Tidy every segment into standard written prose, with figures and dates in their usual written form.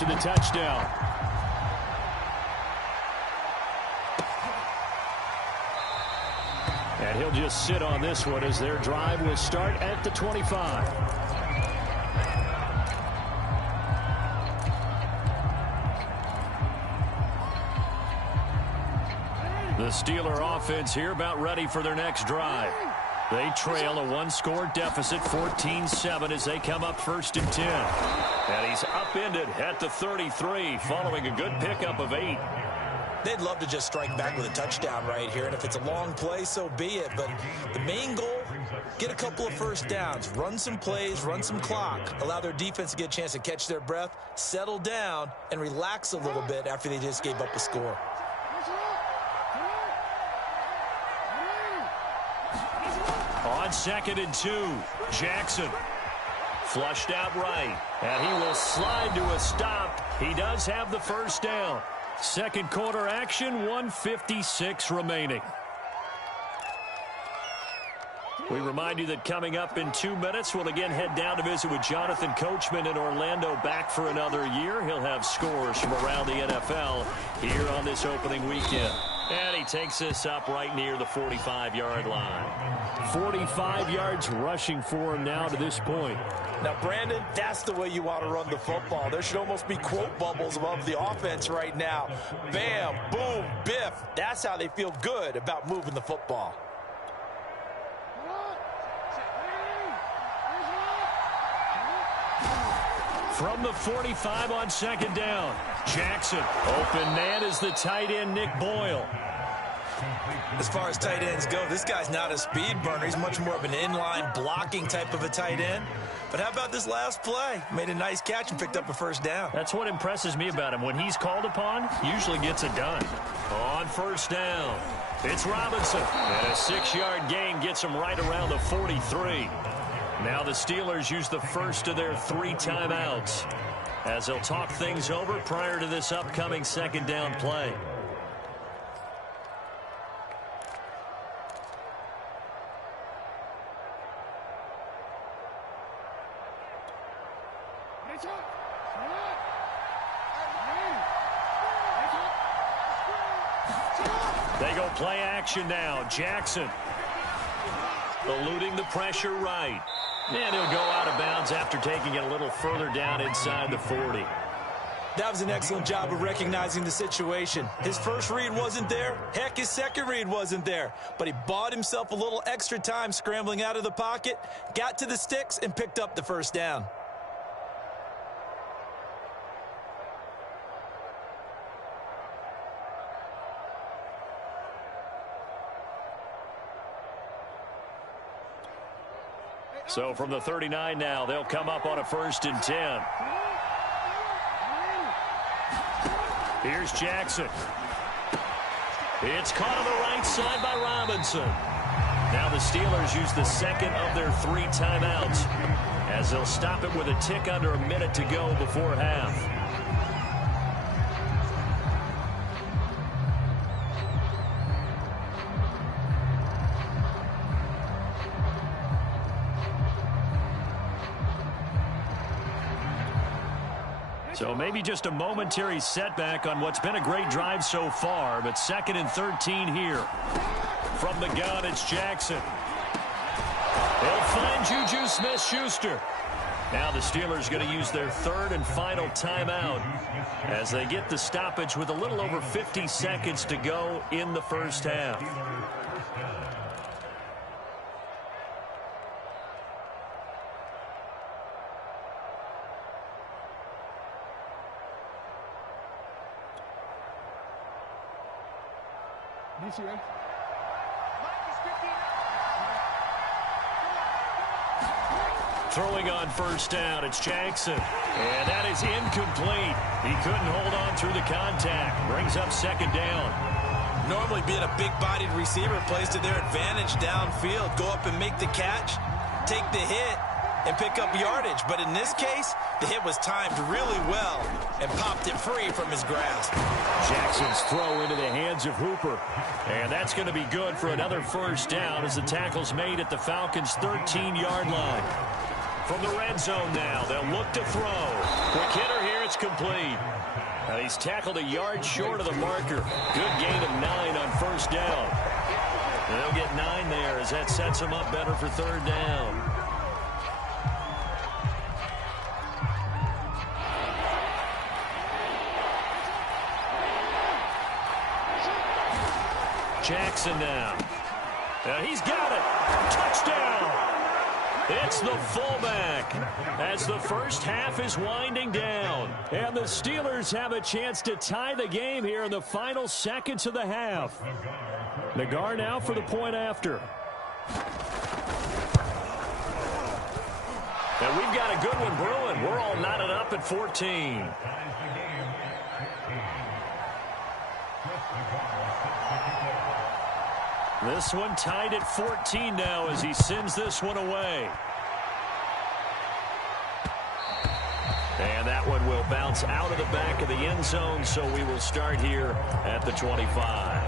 after the touchdown. And he'll just sit on this one as their drive will start at the 25. The Steeler offense here about ready for their next drive. They trail a one-score deficit, 14-7, as they come up 1st and 10. And he's upended at the 33 following a good pickup of 8. They'd love to just strike back with a touchdown right here, and if it's a long play, so be it. But the main goal, get a couple of first downs, run some plays, run some clock, allow their defense to get a chance to catch their breath, settle down, and relax a little bit after they just gave up a score. On 2nd and 2, Jackson. Flushed out right, and he will slide to a stop. He does have the first down. Second quarter action, 1:56 remaining. We remind you that coming up in 2 minutes, we'll again head down to visit with Jonathan Coachman in Orlando, back for another year. He'll have scores from around the NFL here on this opening weekend. And he takes this up right near the 45-yard line. 45 yards rushing for him now to this point. Now, Brandon, that's the way you want to run the football. There should almost be quote bubbles above the offense right now. Bam, boom, biff. That's how they feel good about moving the football. From the 45 on 2nd down, Jackson. Open man is the tight end, Nick Boyle. As far as tight ends go, this guy's not a speed burner. He's much more of an inline blocking type of a tight end. But how about this last play? Made a nice catch and picked up a first down. That's what impresses me about him. When he's called upon, usually gets it done. On 1st down, it's Robinson. And a 6-yard gain gets him right around the 43. Now the Steelers use the first of their 3 timeouts as they'll talk things over prior to this upcoming 2nd down play. They go play action now. Jackson eluding the pressure right. And he'll go out of bounds after taking it a little further down inside the 40. That was an excellent job of recognizing the situation. His first read wasn't there. Heck, his second read wasn't there. But he bought himself a little extra time scrambling out of the pocket, got to the sticks, and picked up the first down. So from the 39 now, they'll come up on a 1st and 10. Here's Jackson. It's caught on the right side by Robinson. Now the Steelers use the second of their 3 timeouts as they'll stop it with a tick under a minute to go before half. So maybe just a momentary setback on what's been a great drive so far, but 2nd and 13 here. From the gun, it's Jackson. They'll find Juju Smith-Schuster. Now the Steelers going to use their 3rd and final timeout as they get the stoppage with a little over 50 seconds to go in the first half. Throwing on 1st down, it's Jackson. And that is incomplete. He couldn't hold on through the contact. Brings up 2nd down. Normally being a big-bodied receiver plays to their advantage downfield. Go up and make the catch, take the hit, and pick up yardage. But in this case, the hit was timed really well and popped it free from his grasp. Jackson's throw into the hands of Hooper. And that's going to be good for another first down as the tackle's made at the Falcons' 13-yard line. From the red zone now, they'll look to throw. Quick hitter here, it's complete. And he's tackled a yard short of the marker. Good gain of 9 on first down. They'll get 9 there as that sets them up better for third down. Jackson now. He's got it. Touchdown. It's the fullback as the first half is winding down. And the Steelers have a chance to tie the game here in the final seconds of the half. Nagar now for the point after. And we've got a good one brewing. We're all knotted up at 14. This one tied at 14 now as he sends this one away. And that one will bounce out of the back of the end zone, so we will start here at the 25.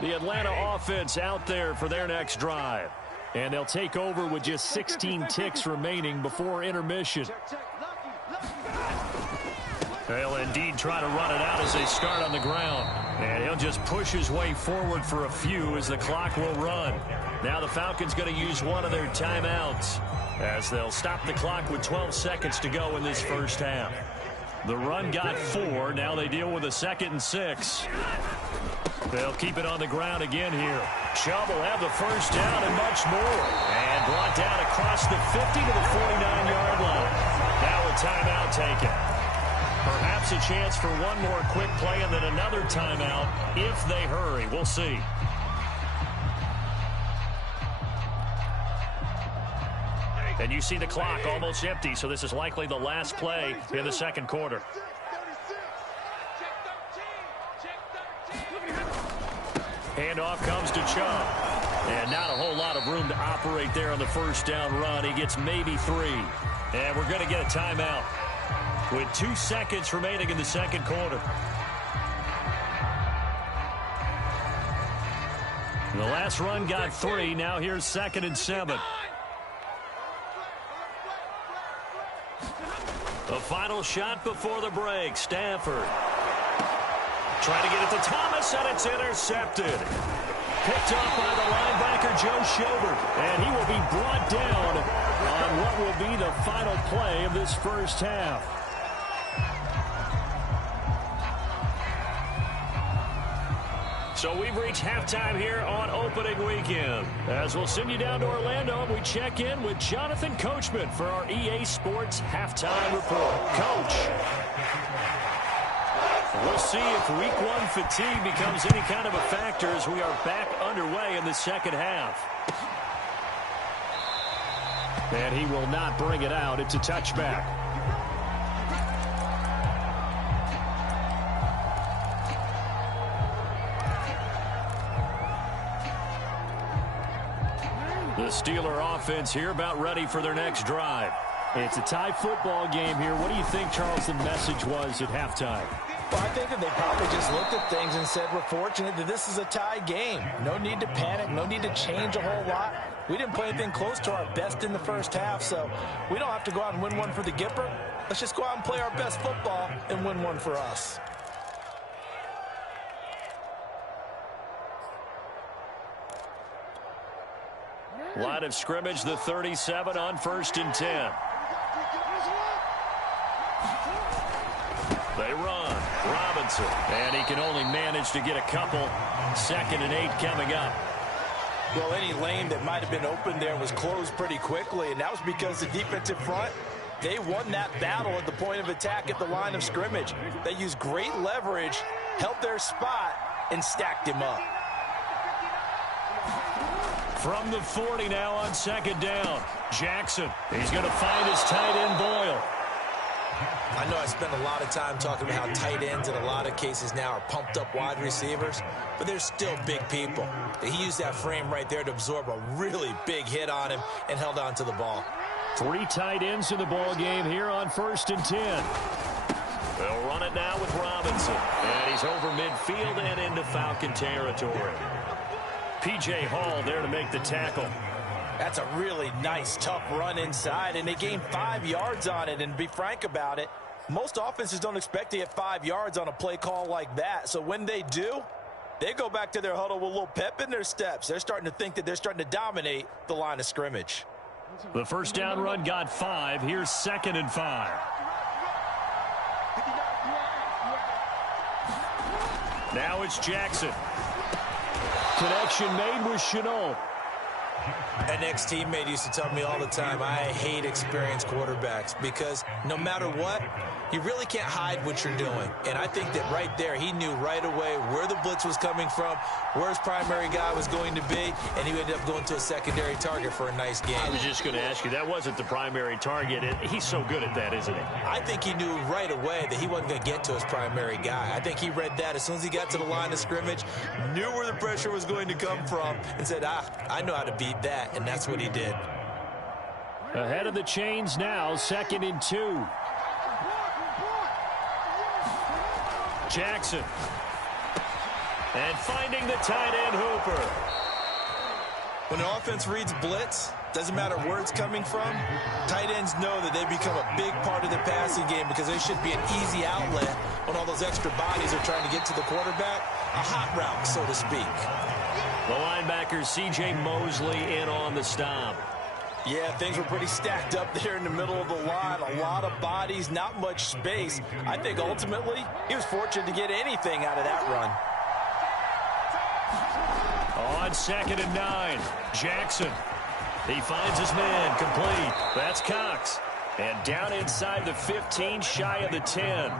The Atlanta offense out there for their next drive. And they'll take over with just 16 ticks remaining before intermission. They'll indeed try to run it out as they start on the ground. And he'll just push his way forward for a few as the clock will run. Now the Falcons going to use one of their timeouts as they'll stop the clock with 12 seconds to go in this first half. The run got 4. Now they deal with a 2nd and 6. They'll keep it on the ground again here. Chubb will have the first down and much more. And brought down across the 50 to the 49-yard line. Now a timeout taken. Perhaps a chance for one more quick play and then another timeout if they hurry. We'll see. And you see the clock almost empty, so this is likely the last play in the second quarter. Handoff comes to Chubb. And not a whole lot of room to operate there on the first down run. He gets maybe 3. And we're going to get a timeout with 2 seconds remaining in the second quarter. The last run got 3. Now here's 2nd and 7. The final shot before the break. Stafford trying to get it to Thomas, and it's intercepted. Picked up by the linebacker, Joe Schobert. And he will be brought down on what will be the final play of this first half. So we've reached halftime here on opening weekend. As we'll send you down to Orlando, and we check in with Jonathan Coachman for our EA Sports Halftime Report. Coach, we'll see if Week 1 fatigue becomes any kind of a factor as we are back underway in the second half. And he will not bring it out. It's a touchback. The Steeler offense here about ready for their next drive. It's a tie football game here. What do you think, Charles, the message was at halftime? Well, I think that they probably just looked at things and said, we're fortunate that this is a tie game. No need to panic. No need to change a whole lot. We didn't play anything close to our best in the first half, so we don't have to go out and win one for the Gipper. Let's just go out and play our best football and win one for us. Line of scrimmage, the 37 on 1st and 10. They run. Robinson. And he can only manage to get a couple. 2nd and 8 coming up. Well, any lane that might have been open there was closed pretty quickly, and that was because the defensive front, they won that battle at the point of attack at the line of scrimmage. They used great leverage, held their spot, and stacked him up. From the 40 now on 2nd down. Jackson. He's going to find his tight end, Boyle. I know I spent a lot of time talking about how tight ends in a lot of cases now are pumped up wide receivers, but they're still big people. He used that frame right there to absorb a really big hit on him and held on to the ball. 3 tight ends in the ball game here on 1st and 10. They'll run it now with Robinson. And he's over midfield and into Falcon territory. P.J. Hall there to make the tackle. That's a really nice, tough run inside, and they gained 5 yards on it. And to be frank about it, most offenses don't expect to get 5 yards on a play call like that. So when they do, they go back to their huddle with a little pep in their steps. They're starting to think that they're starting to dominate the line of scrimmage. The first down run got 5. Here's 2nd and 5. Now it's Jackson. Connection made with Chenault. An ex-teammate used to tell me all the time, I hate experienced quarterbacks because no matter what, you really can't hide what you're doing. And I think that right there, he knew right away where the blitz was coming from, where his primary guy was going to be, and he ended up going to a secondary target for a nice game. I was just going to ask you, that wasn't the primary target. He's so good at that, isn't he? I think he knew right away that he wasn't going to get to his primary guy. I think he read that as soon as he got to the line of scrimmage, knew where the pressure was going to come from, and said, I know how to beat that, and that's what he did. Ahead of the chains now, 2nd and 2. Jackson. And finding the tight end Hooper. When an offense reads blitz, doesn't matter where it's coming from, tight ends know that they become a big part of the passing game because they should be an easy outlet when all those extra bodies are trying to get to the quarterback. A hot route, so to speak. The linebacker, C.J. Mosley, in on the stop. Yeah, things were pretty stacked up there in the middle of the line. A lot of bodies, not much space. I think ultimately he was fortunate to get anything out of that run. On 2nd and 9, Jackson. He finds his man, complete. That's Cox. And down inside the 15, shy of the 10.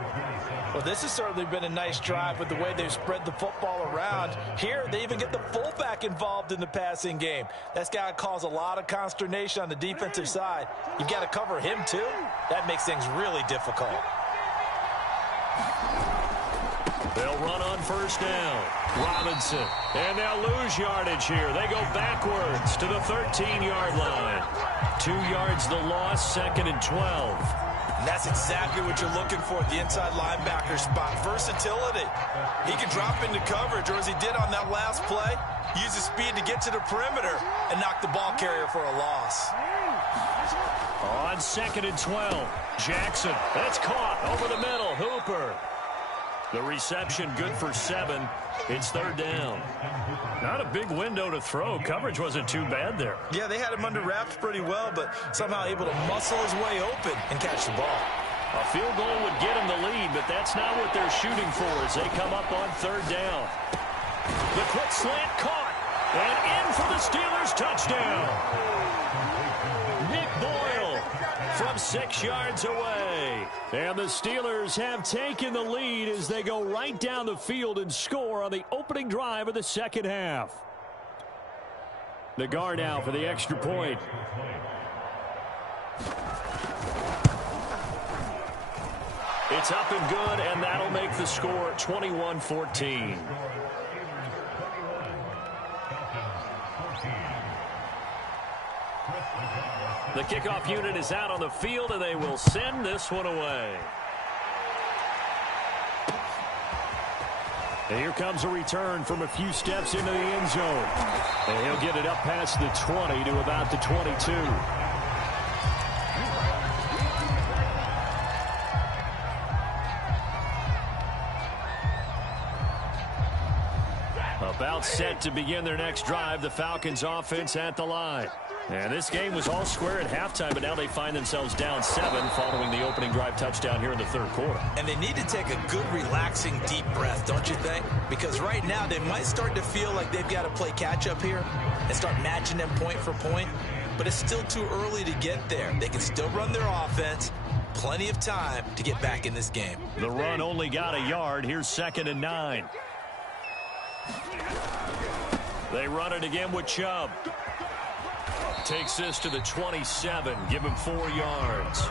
Well, this has certainly been a nice drive with the way they've spread the football around. Here, they even get the fullback involved in the passing game. That's got to cause a lot of consternation on the defensive side. You've got to cover him, too. That makes things really difficult. They'll run on 1st down. Robinson. And they'll lose yardage here. They go backwards to the 13-yard line. 2 yards the loss, 2nd and 12. And that's exactly what you're looking for at the inside linebacker spot. Versatility. He can drop into coverage, or as he did on that last play, use his speed to get to the perimeter and knock the ball carrier for a loss. On 2nd and 12, Jackson. That's caught over the middle. Hooper. The reception good for 7. It's 3rd down. Not a big window to throw. Coverage wasn't too bad there. Yeah, they had him under wraps pretty well, but somehow able to muscle his way open and catch the ball. A field goal would get him the lead, but that's not what they're shooting for as they come up on 3rd down. The quick slant caught. And in for the Steelers touchdown. Nick Boyle from 6 yards away. And the Steelers have taken the lead as they go right down the field and score on the opening drive of the 2nd half. The guard now for the extra point. It's up and good, and that'll make the score 21-14. The kickoff unit is out on the field, and they will send this one away. And here comes a return from a few steps into the end zone. And he'll get it up past the 20 to about the 22. About set to begin their next drive, the Falcons offense at the line. And this game was all square at halftime, but now they find themselves down 7 following the opening drive touchdown here in the 3rd quarter. And they need to take a good, relaxing, deep breath, don't you think? Because right now they might start to feel like they've got to play catch-up here and start matching them point for point. But it's still too early to get there. They can still run their offense. Plenty of time to get back in this game. The run only got a yard. Here's 2nd and 9. They run it again with Chubb. Takes this to the 27. Give him 4 yards.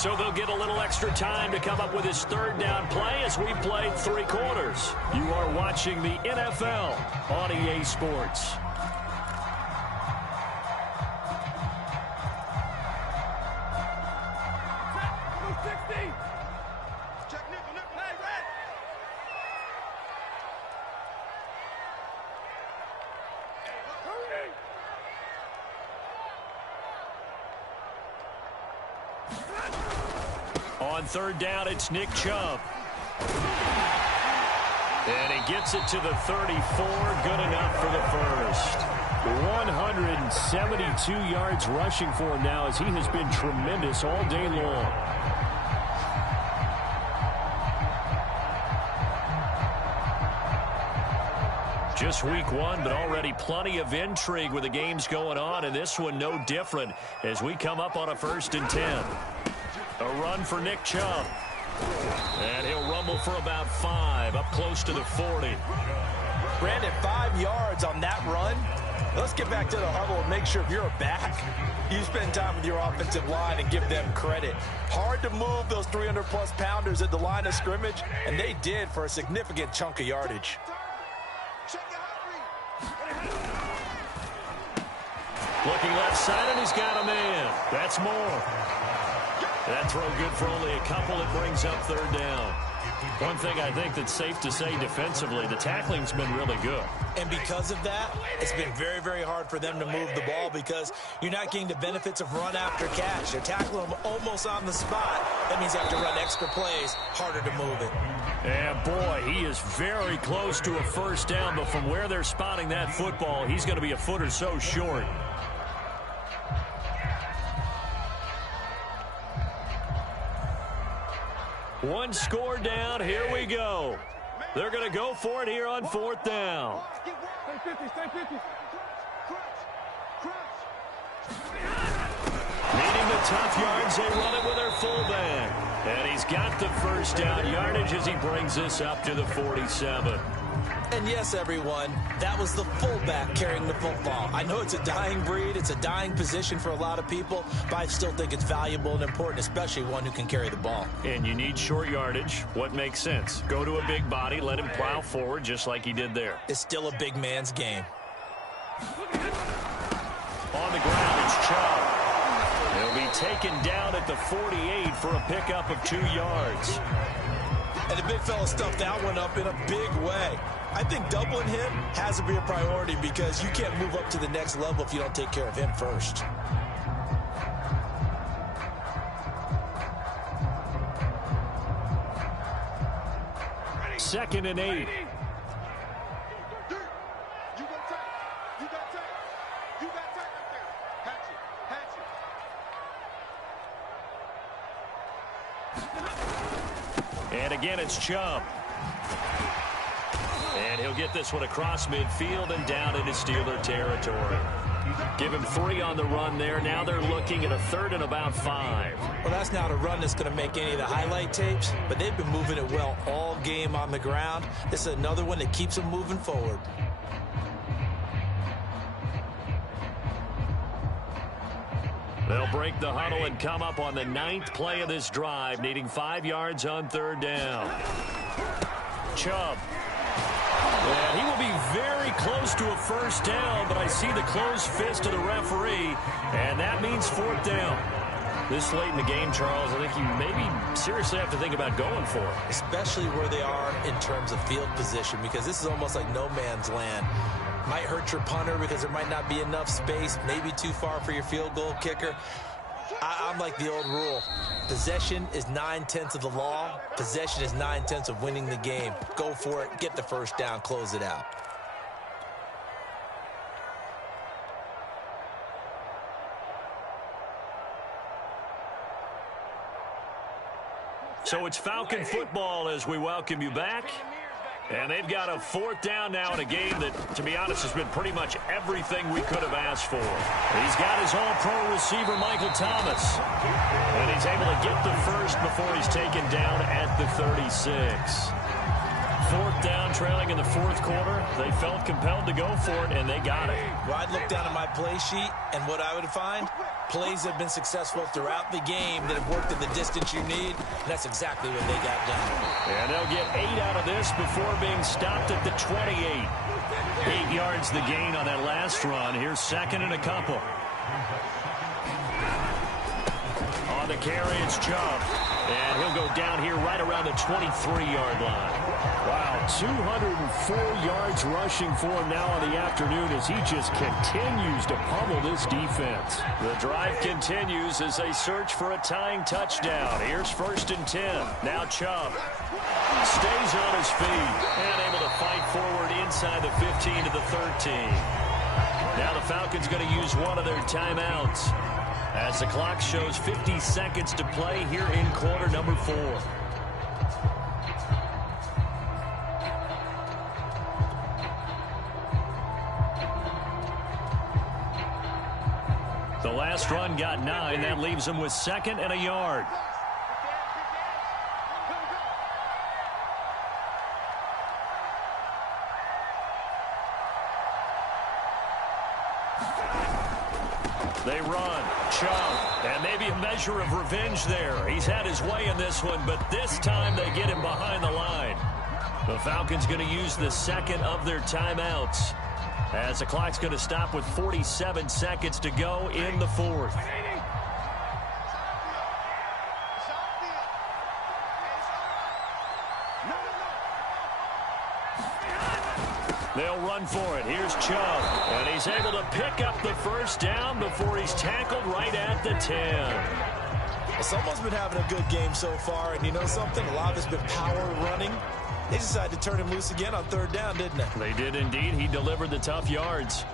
So they'll get a little extra time to come up with his third down play as we played 3 quarters. You are watching the NFL on EA Sports. On third down, it's Nick Chubb. And he gets it to the 34. Good enough for the first. 172 yards rushing for him now as he has been tremendous all day long. Just week 1, but already plenty of intrigue with the games going on, and this one no different as we come up on a 1st and 10. A run for Nick Chubb. And he'll rumble for about 5, up close to the 40. Brandon, 5 yards on that run. Let's get back to the huddle and make sure if you're a back, you spend time with your offensive line and give them credit. Hard to move those 300-plus pounders at the line of scrimmage, and they did for a significant chunk of yardage. Looking left side, and he's got a man. That's more. That throw good for only a couple. It brings up third down. One thing I think that's safe to say defensively, the tackling's been really good. And because of that, it's been very, very hard for them to move the ball because you're not getting the benefits of run after catch. They're tackling them almost on the spot. That means you have to run extra plays, harder to move it. And boy, he is very close to a first down, but from where they're spotting that football, he's going to be a foot or so short. One score down. Here we go. They're going to go for it here on 4th down. Needing the tough yards, they run it with their fullback. And he's got the first down yardage as he brings this up to the 47. And yes, everyone, that was the fullback carrying the football. I know it's a dying breed, it's a dying position for a lot of people, but I still think it's valuable and important, especially one who can carry the ball. And you need short yardage. What makes sense? Go to a big body, let him plow forward just like he did there. It's still a big man's game. On the ground, it's Chubb. He'll be taken down at the 48 for a pickup of 2 yards. And the big fella stuffed that one up in a big way. I think doubling him has to be a priority because you can't move up to the next level if you don't take care of him first. Second and 8. And again, it's Chubb. And he'll get this one across midfield and down into Steeler territory. Give him 3 on the run there. Now they're looking at a 3rd and about 5. Well, that's not a run that's going to make any of the highlight tapes, but they've been moving it well all game on the ground. This is another one that keeps them moving forward. They'll break the huddle and come up on the 9th play of this drive, needing 5 yards on 3rd down. Chubb. And he will be very close to a first down, but I see the closed fist of the referee, and that means 4th down. This late in the game, Charles, I think you maybe seriously have to think about going for it. Especially where they are in terms of field position, because this is almost like no man's land. Might hurt your punter because there might not be enough space, maybe too far for your field goal kicker. I'm like the old rule. Possession is 9/10 of the law. Possession is 9/10 of winning the game. Go for it, get the first down, close it out. So it's Falcon football as we welcome you back. And they've got a 4th down now in a game that, to be honest, has been pretty much everything we could have asked for. He's got his all-pro receiver, Michael Thomas. And he's able to get the first before he's taken down at the 36. 4th down, trailing in the 4th quarter. They felt compelled to go for it, and they got it. Well, I'd look down at my play sheet, and what I would find, Plays have been successful throughout the game that have worked in the distance you need, and that's exactly what they got done. And they'll get 8 out of this before being stopped at the 28. 8 yards the gain on that last run. Here's second and a couple. On the carry, it's Chubb. And he'll go down here right around the 23-yard line. Wow, 204 yards rushing for him now on the afternoon as he just continues to pummel this defense. The drive continues as they search for a tying touchdown. Here's first and 10. Now Chubb stays on his feet and able to fight forward inside the 15 to the 13. Now the Falcons going to use one of their timeouts as the clock shows 50 seconds to play here in quarter number 4. The last run got 9. That leaves them with second and a yard. They run. Chubb. And maybe a measure of revenge there. He's had his way in this one, but this time they get him behind the line. The Falcons going to use the second of their timeouts as the clock's going to stop with 47 seconds to go in the fourth. They'll run for it. Here's Chubb. And he's able to pick up the first down before he's tackled right at the 10. Well, someone's been having a good game so far, and you know something? A lot of it's been power running. They decided to turn him loose again on third down, didn't they? They did indeed. He delivered the tough yards.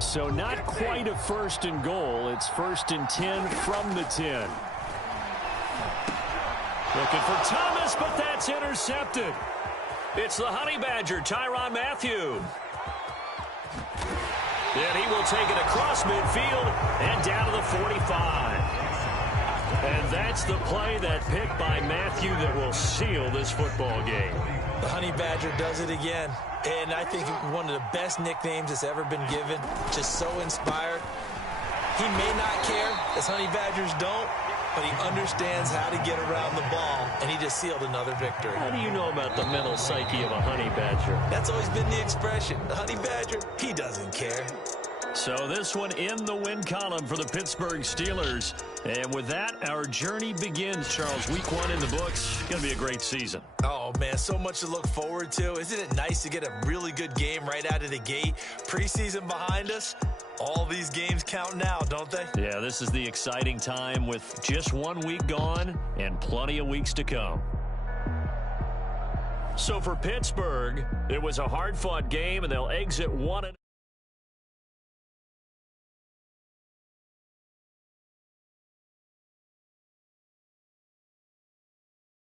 So not quite a first and goal. It's first and 10 from the 10. Looking for Thomas, but that's intercepted. It's the Honey Badger, Tyrann Mathieu. And he will take it across midfield and down to the 45. And that's the play, that pick by Mathieu, that will seal this football game. The Honey Badger does it again. And I think one of the best nicknames that's ever been given. Just so inspired. He may not care, as Honey Badgers don't, but he understands how to get around the ball, and he just sealed another victory. How do you know about the mental psyche of a Honey Badger? That's always been the expression. The Honey Badger, he doesn't care. So this one in the win column for the Pittsburgh Steelers. And with that, our journey begins, Charles. Week 1 in the books. Going to be a great season. Oh, man, so much to look forward to. Isn't it nice to get a really good game right out of the gate? Preseason behind us. All these games count now, don't they? Yeah, this is the exciting time with just 1 week gone and plenty of weeks to come. So for Pittsburgh, it was a hard-fought game, and they'll exit 1-0.